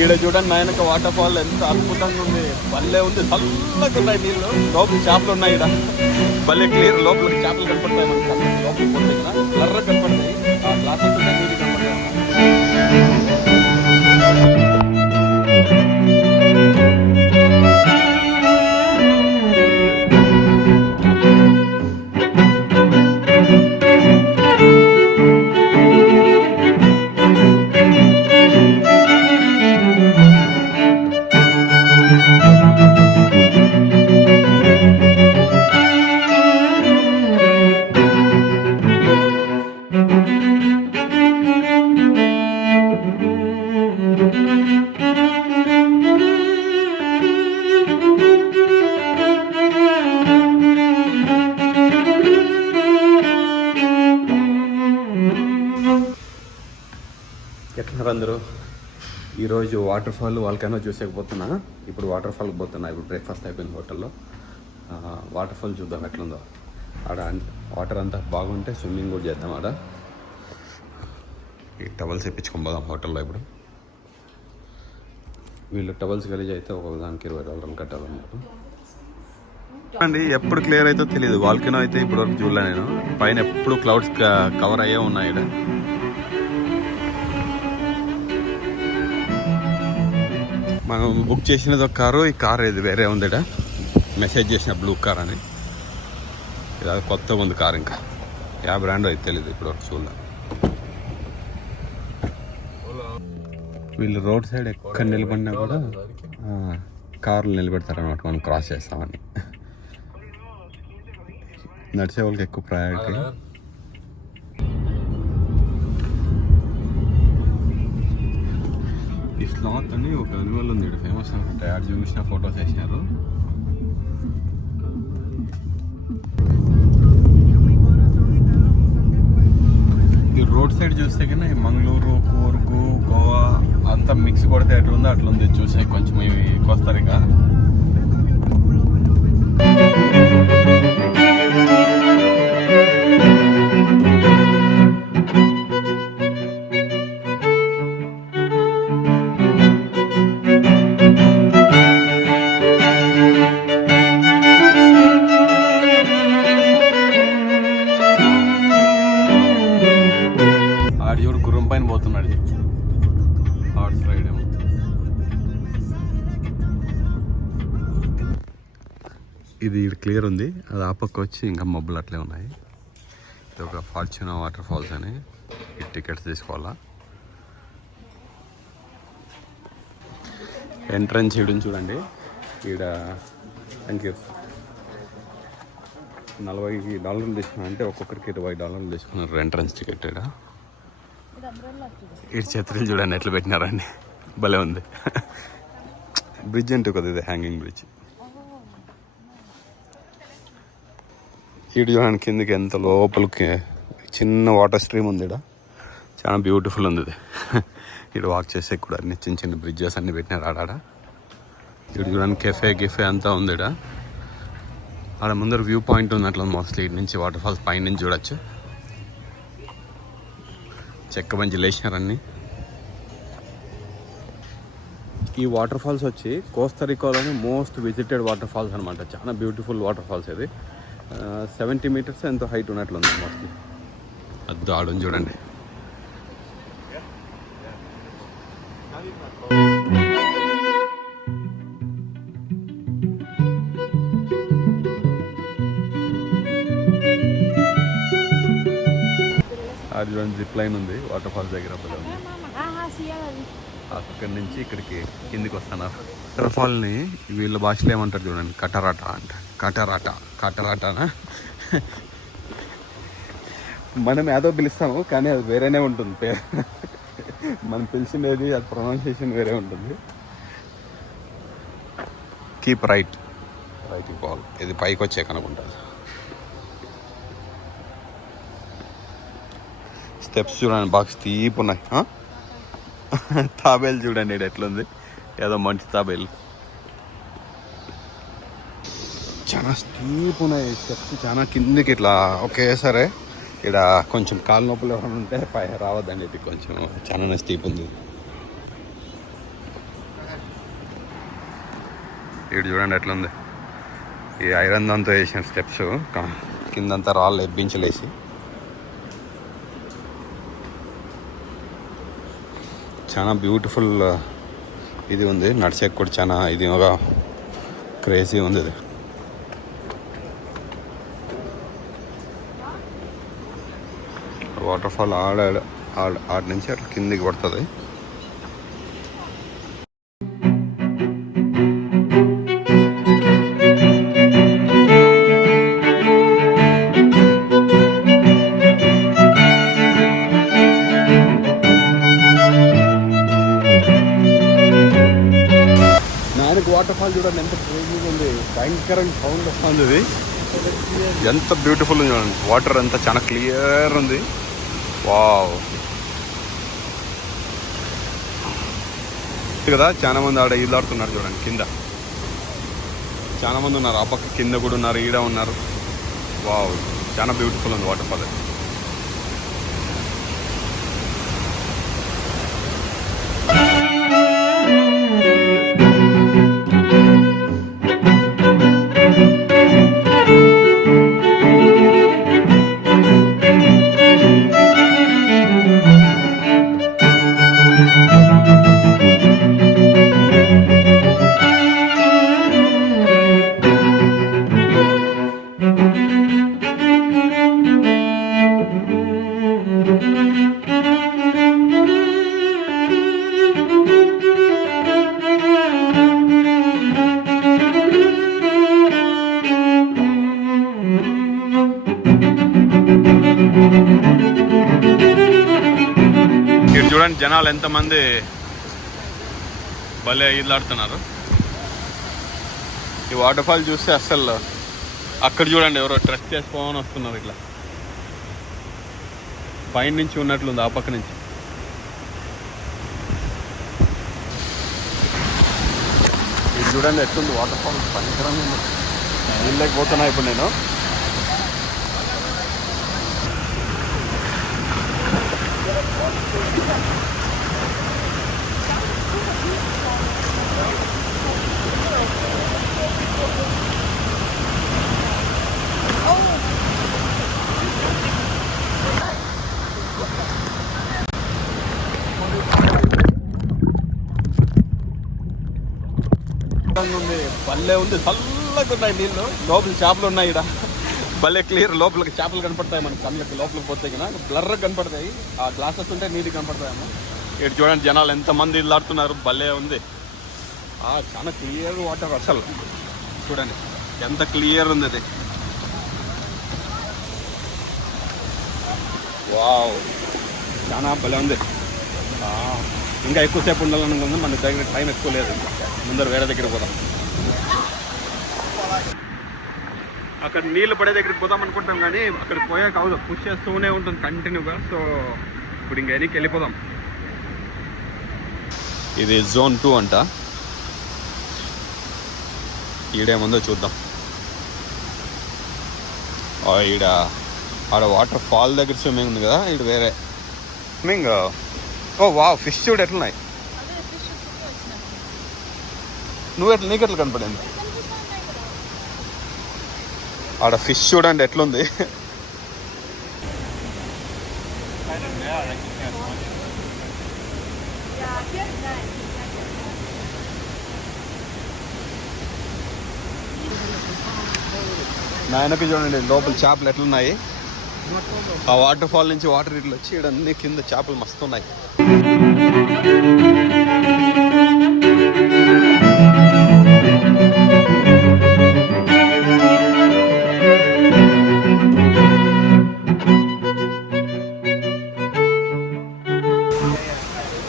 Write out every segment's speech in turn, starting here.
ఈడ చూడండి నాయనక water fall ఎంత అద్భుతంగా ఉంది. భలే ఉంది, చల్లగా ఉన్నాయి నీళ్ళు. లోపల చేపలు ఉన్నాయి ఈడ, భలే క్లియర్. లోపలికి చేపలు కనపడతాయి మనకి, లోపలికి పోతే కలర్ర కనపడతాయి. ఆ గ్లాసెస్ నీళ్ళు కనపడతాయి. ఎట్లున్నారు అందరూ? ఈరోజు వాటర్ ఫాల్ వాళ్ళకైనా చూసేకపోతున్నా. ఇప్పుడు వాటర్ ఫాల్కి పోతున్నా. ఇప్పుడు బ్రేక్ఫాస్ట్ అయిపోయింది హోటల్లో. వాటర్ ఫాల్ చూద్దాం ఎట్లుందో. ఆడ వాటర్ అంతా బాగుంటే స్విమ్మింగ్ కూడా చేద్దాం. ఆడ ఈ టవల్స్ ఇప్పించుకొని పోదాం హోటల్లో. ఇప్పుడు వీళ్ళు టవల్స్ గలీజ్ అయితే ఒక దానికి $20 కట్టాలన్నారు. అండి ఎప్పుడు క్లియర్ అయితే తెలియదు. వాల్కెనో అయితే ఇప్పుడు వరకు చూడలే నేను. పైన ఎప్పుడు క్లౌడ్స్ కవర్ అయ్యే ఉన్నాయి. ఇక్కడ మనం బుక్ చేసినది ఒక కారు, ఈ కారు ఇది వేరే ఉంది. ఇక్కడ మెసేజ్ చేసిన బ్లూ కార్ అని. ఇది కొత్తగా ఉంది కారు. ఇంకా యా బ్రాండ్ అయితే తెలియదు ఇప్పుడు వరకు చూడలే. వీళ్ళు రోడ్ సైడ్ ఎక్కడ నిలబడినా కూడా కార్లు నిలబెడతారనమాట, మనం క్రాస్ చేస్తామని. నడిచే వాళ్ళకి ఎక్కువ ప్రయారిటీ. ఈ స్లాత్ అని ఒక అనిమల్ ఉంది ఇక్కడ, ఫేమస్ అనమాట. యాడ్ చూసిన ఫొటోస్ వేసినారు. ఈ రోడ్ సైడ్ చూస్తే కన్నా ఈ మంగళూరు, కూర్గు, గోవా అంతా మిక్స్ కొడితే ఎట్లుందో అట్లుంది. చూసే కొంచెం కోస్తారికా. గుర్రం పైన పోతున్నాడు. హార్స్ రైడ్ ఏమో. ఇది క్లియర్ ఉంది. అది ఆ పక్క వచ్చి ఇంకా మబ్బులు అట్లే ఉన్నాయి. ఇది ఒక ఫార్చ్యూనా వాటర్ ఫాల్స్ అని. ఈ టికెట్స్ తీసుకోవాలా. ఎంట్రన్స్ ఈడని చూడండి. ఈడ థ్యాంక్ యూ $40 తీసుకున్నా అంటే ఒక్కొక్కరికి $20 తీసుకున్నారు ఎంట్రన్స్ టికెట్. ఇటు ఛత్రీలు చూడండి ఎట్లా పెట్టినారండి, భలే ఉంది. బ్రిడ్జ్ అంటే కదా ఇది, హ్యాంగింగ్ బ్రిడ్జ్. ఇటు చూడండి కిందకి ఎంత లోపలికి చిన్న వాటర్ స్ట్రీమ్ ఉంది. ఇక్కడ చాలా బ్యూటిఫుల్ ఉంది ఇది. ఇటు వాక్ చేసే కూడా అన్ని చిన్న చిన్న బ్రిడ్జెస్ అన్ని పెట్టినారు ఆడ. ఇటు చూడండి కెఫే అంతా ఉంది. ఇక్కడ ఆడ ముందర వ్యూ పాయింట్ ఉంది అట్లా. మోస్ట్లీ ఇటు నుంచి వాటర్ ఫాల్స్ పైన నుంచి చూడొచ్చు. చెక్క బంచి లేచినారన్నీ. ఈ వాటర్ ఫాల్స్ వచ్చి కోస్తారికాలోని మోస్ట్ విజిటెడ్ వాటర్ ఫాల్స్ అనమాట. చాలా బ్యూటిఫుల్ వాటర్ ఫాల్స్ ఇది. 70 మీటర్స్ ఎంతో హైట్ ఉన్నట్లుంది మోస్ట్లీ. అది ఆడని చూడండి. అది చూడండి జిప్ లైన్ ఉంది వాటర్ ఫాల్స్ దగ్గర. అక్కడి నుంచి ఇక్కడికి కిందికి వస్తున్నారు. వాటర్ ఫాల్ని వీళ్ళ భాషలో ఏమంటారు చూడండి, కటరాట అంట. కటరాటనా మనం ఏదో పిలుస్తాము కానీ అది వేరేనే ఉంటుంది పేరు. మనం పిలిచినది అది ప్రొనౌన్సియేషన్ వేరే ఉంటుంది. Keep right ball. ఇది పైకి వచ్చే కనుకుంటుంది. స్టెప్స్ చూడండి బాగా స్టీప్ ఉన్నాయి. తాబేలు చూడండి ఇక్కడ ఎట్లుంది, ఏదో మంచి తాబేలు. చాలా స్టీప్ ఉన్నాయి స్టెప్స్, చాలా కిందికి ఇట్లా ఒకేసారి. ఇక్కడ కొంచెం కాలు నొప్పులు ఏమైనా ఉంటే పై రావద్దండి. ఇది కొంచెం చాలా స్టీప్ ఉంది. ఇటు చూడండి ఎట్లుంది. ఈ ఐరన్ దాంతో వేసిన స్టెప్స్, కిందంతా రాళ్ళు ఎబ్బించలేసి. చాలా బ్యూటిఫుల్ ఇది ఉంది. నడిచేకి కూడా చాలా ఇది ఒక క్రేజీ ఉంది ఇది. వాటర్ ఫాల్ ఆడ నుంచి అట్లా కిందికి పడుతుంది. వాటర్ ఫాల్ చూడండి ఎంత క్రేజీగా ఉంది. భయంకరంగా సౌండ్ వస్తుంది. ఇది ఎంత బ్యూటిఫుల్ ఉంది చూడండి. వాటర్ అంతా చాలా క్లియర్ ఉంది. వావ్ కదా. చాలా మంది ఆడ ఈలాడుతున్నారు చూడండి. కింద చాలా మంది ఉన్నారు. ఆ పక్క కింద కూడా ఉన్నారు, ఈడ ఉన్నారు. వావ్ చాలా బ్యూటిఫుల్ ఉంది వాటర్ ఫాల్. ఇక్కడ చూడండి జనాలు ఎంతమంది భలే ఈలాడుతున్నారు. ఈ వాటర్ ఫాల్ చూస్తే అస్సలు అక్కడ చూడండి ఎవరో ట్రెక్ చేసుకోని వస్తున్నారు. ఇట్లా పైన నుంచి ఉన్నట్లుంది, ఆ పక్క నుంచి. ఇది చూడండి ఎట్లుంది వాటర్ ఫాల్. భయంకరంగా ఉంది. నీళ్ళకి పోతున్నా ఇప్పుడు నేను. ఉంది భలే ఉంది. చల్లగా ఉన్నాయి నీళ్ళు. లోపల చేపలు ఉన్నాయి. ఇక్కడ భలే క్లియర్. లోపలికి చేపలు కనపడతాయి మన కళ్ళకి. లోపలికి పోతే కదా బ్లర్గా కనపడతాయి. ఆ గ్లాసెస్ ఉంటే నీట్గా కనపడతాయేమో. ఇక్కడ చూడండి జనాలు ఎంతమంది ఇల్లాడుతున్నారు. భలే ఉంది. చాలా క్లియర్ వాటర్. అసలు చూడండి ఎంత క్లియర్ ఉంది అది. వావ్ చాలా భలే ఉంది. ఇంకా ఎక్కువసేపు ఉండాలని ఉంది. మన దగ్గర టైం ఎక్కువ లేదు. ముందర వేరే దగ్గరికి పోదాం. అక్కడ నీళ్ళు పడే దగ్గరికి పోదాం అనుకుంటాం కానీ అక్కడికి పోయాక కాదు, పుష్ చేస్తూనే ఉంటుంది కంటిన్యూగా. సో ఇప్పుడు ఇంకా వెనక్కి వెళ్ళిపోదాం. ఇది జోన్ 2 అంట. ఈడేముందో చూద్దాం. ఈడ ఆడ వాటర్ ఫాల్ దగ్గర స్విమ్మింగ్ ఉంది కదా. ఇది వేరే స్విమ్మింగ్. ఓ వావ్ ఫిష్ చూడు ఎట్లున్నాయి. నీకు ఎట్లా కనపడింది? ఆడ ఫిష్ చూడండి ఎట్లుంది. నాయనకి చూడండి లోపల చేపలు ఎట్లున్నాయి. ఆ వాటర్ ఫాల్ నుంచి వాటర్ ఇట్లా వచ్చి ఇక్కడ అన్ని కింద చేపలు మస్తున్నాయి.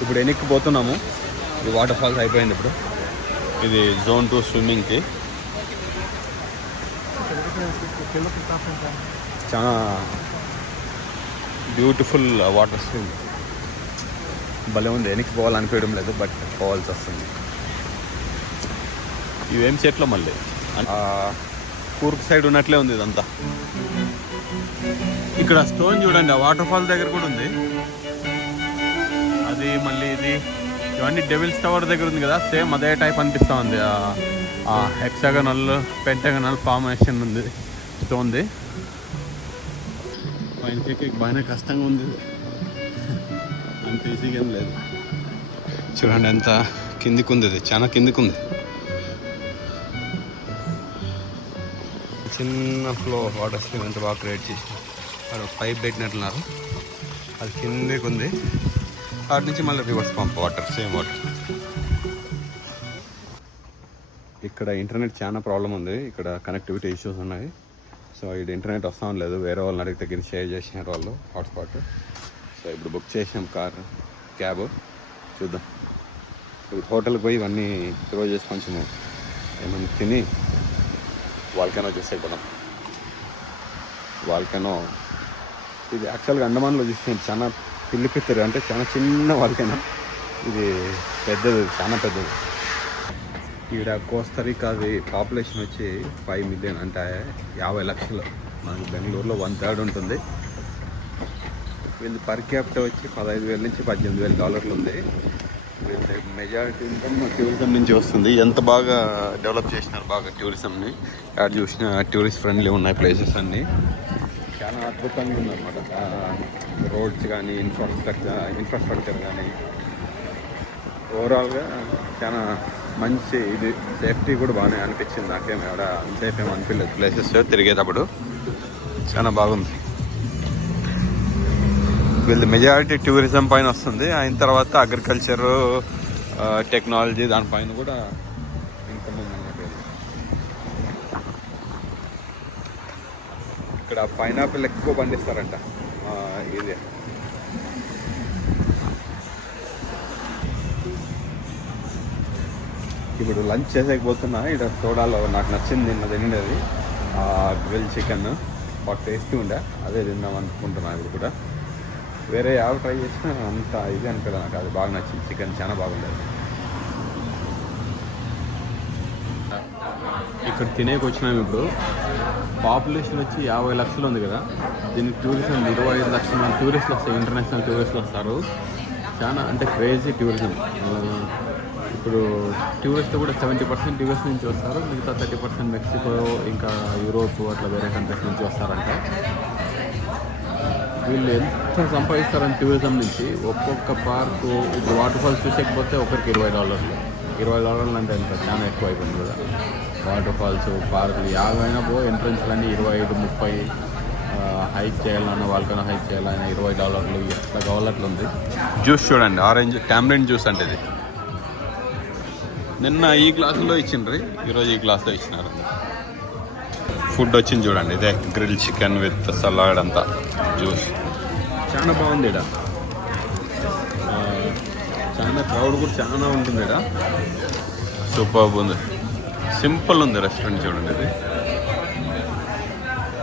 ఇప్పుడు వెనక్కి పోతున్నాము. ఈ వాటర్ ఫాల్స్ అయిపోయింది. ఇప్పుడు ఇది జోన్ 2 స్విమ్మింగ్కి. చాలా బ్యూటిఫుల్ వాటర్ స్విమ్. భలే ఉంది. వెనక్కి పోవాలనిపించడం లేదు, బట్ పోవాల్సి వస్తుంది. ఇవేం చెట్లు మళ్ళీ కూర్గ్ సైడ్ ఉన్నట్లే ఉంది ఇదంతా. ఇక్కడ స్టోన్ చూడండి. ఆ వాటర్ ఫాల్ దగ్గర కూడా ఉంది అది. మళ్ళీ ఇది ఇవన్నీ డెవిల్స్ టవర్ దగ్గర ఉంది కదా, సేమ్ అదే టైప్ అనిపిస్తూ ఉంది. హెక్సాగనల్ పెంటాగనల్ ఫార్మేషన్ ఉంది స్టోన్ది. పైనకి బాగానే కష్టంగా ఉంది, అంత ఈజీగా ఏం లేదు. చూడండి ఎంత కిందికి ఉంది, ఇది చాలా కిందికి ఉంది. చిన్న ఫ్లో వాటర్ స్ట్రీమ్ ఎంత బాగా క్రియేట్ చేసి వాళ్ళు పైప్ పెట్టినట్లున్నారు, అది కిందికి ఉంది. వాటి నుంచి మళ్ళీ reverse pump water, same water. ఇక్కడ ఇంటర్నెట్ చాలా ప్రాబ్లం ఉంది, ఇక్కడ కనెక్టివిటీ ఇష్యూస్ ఉన్నాయి. సో ఇది ఇంటర్నెట్ వస్తాం లేదు, వేరే వాళ్ళని అడిగితే దగ్గర షేర్ చేసినారు వాళ్ళు హాట్స్పాట్. సో ఇప్పుడు బుక్ చేసినాం క్యాబ్, చూద్దాం. ఇప్పుడు హోటల్కి పోయి ఇవన్నీ త్రో చేసి కొంచెం ఏమైనా తిని వాల్కెనో చూసేయడం. వాల్కెనో ఇది యాక్చువల్గా అండమాన్లో చూసినాం, చాలా పిల్లిపిత్తరు, అంటే చాలా చిన్న వాల్కెనో. ఇది పెద్దది, చాలా పెద్దది. ఈడ కోస్తరికాది పాపులేషన్ వచ్చి 5 మిలియన్, అంటే 50 లక్షలు. మనకి బెంగళూరులో 1/3 ఉంటుంది. వీళ్ళు పర్ క్యాపిటల్ వచ్చి $15,000 నుంచి $18,000 ఉంది. వీళ్ళ మెజారిటీ ఇన్కమ్ టూరిజం నుంచి వస్తుంది. ఎంత బాగా డెవలప్ చేసినారు బాగా టూరిజంని. యాడ్ చూసిన టూరిస్ట్ ఫ్రెండ్లీ ఉన్నాయి ప్లేసెస్ అన్నీ, చాలా అద్భుతంగా ఉందన్నమాట. రోడ్స్ కానీ ఇన్ఫ్రాస్ట్రక్చర్ కానీ ఓవరాల్గా చాలా మంచి. ఇది సేఫ్టీ కూడా బాగానే అనిపించింది నాకేం, ఎక్కడ అన్సేఫ్ ఏమి అనిపించలేదు. ప్లేసెస్ తిరిగేటప్పుడు చాలా బాగుంది. వీళ్ళది మెజారిటీ టూరిజం పైన వస్తుంది, అయిన తర్వాత అగ్రికల్చర్, టెక్నాలజీ దానిపైన కూడా ఇన్కమ్ ఉందన్నమాట. ఇక్కడ పైనాపిల్ ఎక్కువ పండిస్తారంట. ఇది ఇప్పుడు లంచ్ చేసేకపోతున్నా. ఇక్కడ సోడాలో నాకు నచ్చింది నిన్న తినేది గ్రిల్ చికెన్, బాగా టేస్టీ ఉండే, అదే తిందాం అనుకుంటున్నా. ఇప్పుడు కూడా వేరే యావ్ ట్రై చేసినా అంత ఇది అనిపించదు నాకు, అది బాగా నచ్చింది. చికెన్ చాలా బాగుండేది. ఇక్కడ తినేకి వచ్చినాము. ఇప్పుడు పాపులేషన్ వచ్చి 50 లక్షలు ఉంది కదా, దీనికి టూరిజం 25 లక్షల మంది టూరిస్టులు వస్తారు, ఇంటర్నేషనల్ టూరిస్టులు వస్తారు. చాలా అంటే క్రేజీ టూరిజం. ఇప్పుడు టూరిస్ట్ కూడా 70% యూఎస్ నుంచి వస్తారు, మిగతా 30% మెక్సికో, ఇంకా యూరోప్, అట్లా వేరే కంట్రీస్ నుంచి వస్తారంట. వీళ్ళు ఎంత సంపాదిస్తారని టూరిజం నుంచి. ఒక్కొక్క పార్కు ఇప్పుడు వాటర్ ఫాల్స్ చూసేకపోతే ఒకరికి $20 అంటే ఎంత, చాలా ఎక్కువ అయిపోయింది కదా. వాటర్ ఫాల్స్, పార్కులు 50 అయినా ఎంట్రన్స్లన్నీ 25-30. హైక్ చేయాలన్నా, వాళ్ళకన్నా హైక్ చేయాలన్నా $20, ఎట్లా కావాలి అట్లా ఉంది. జ్యూస్ చూడండి, ఆరెంజ్ టామరిన్ జ్యూస్ అంటే ఇది. నిన్న ఈ గ్లాసులో ఇచ్చిండ్రి, ఈరోజు ఈ గ్లాసులో ఇచ్చినారు. ఫుడ్ వచ్చింది చూడండి, ఇదే గ్రిల్ చికెన్ విత్ సలాడ్ అంతా, జ్యూస్. చాలా బాగుంది ఇక్కడ, చాలా క్రౌడ్ కూడా చాలా ఉంటుంది ఇక్కడ. సూపర్ ఉంది, సింపుల్ ఉంది రెస్టారెంట్ చూడండి ఇది.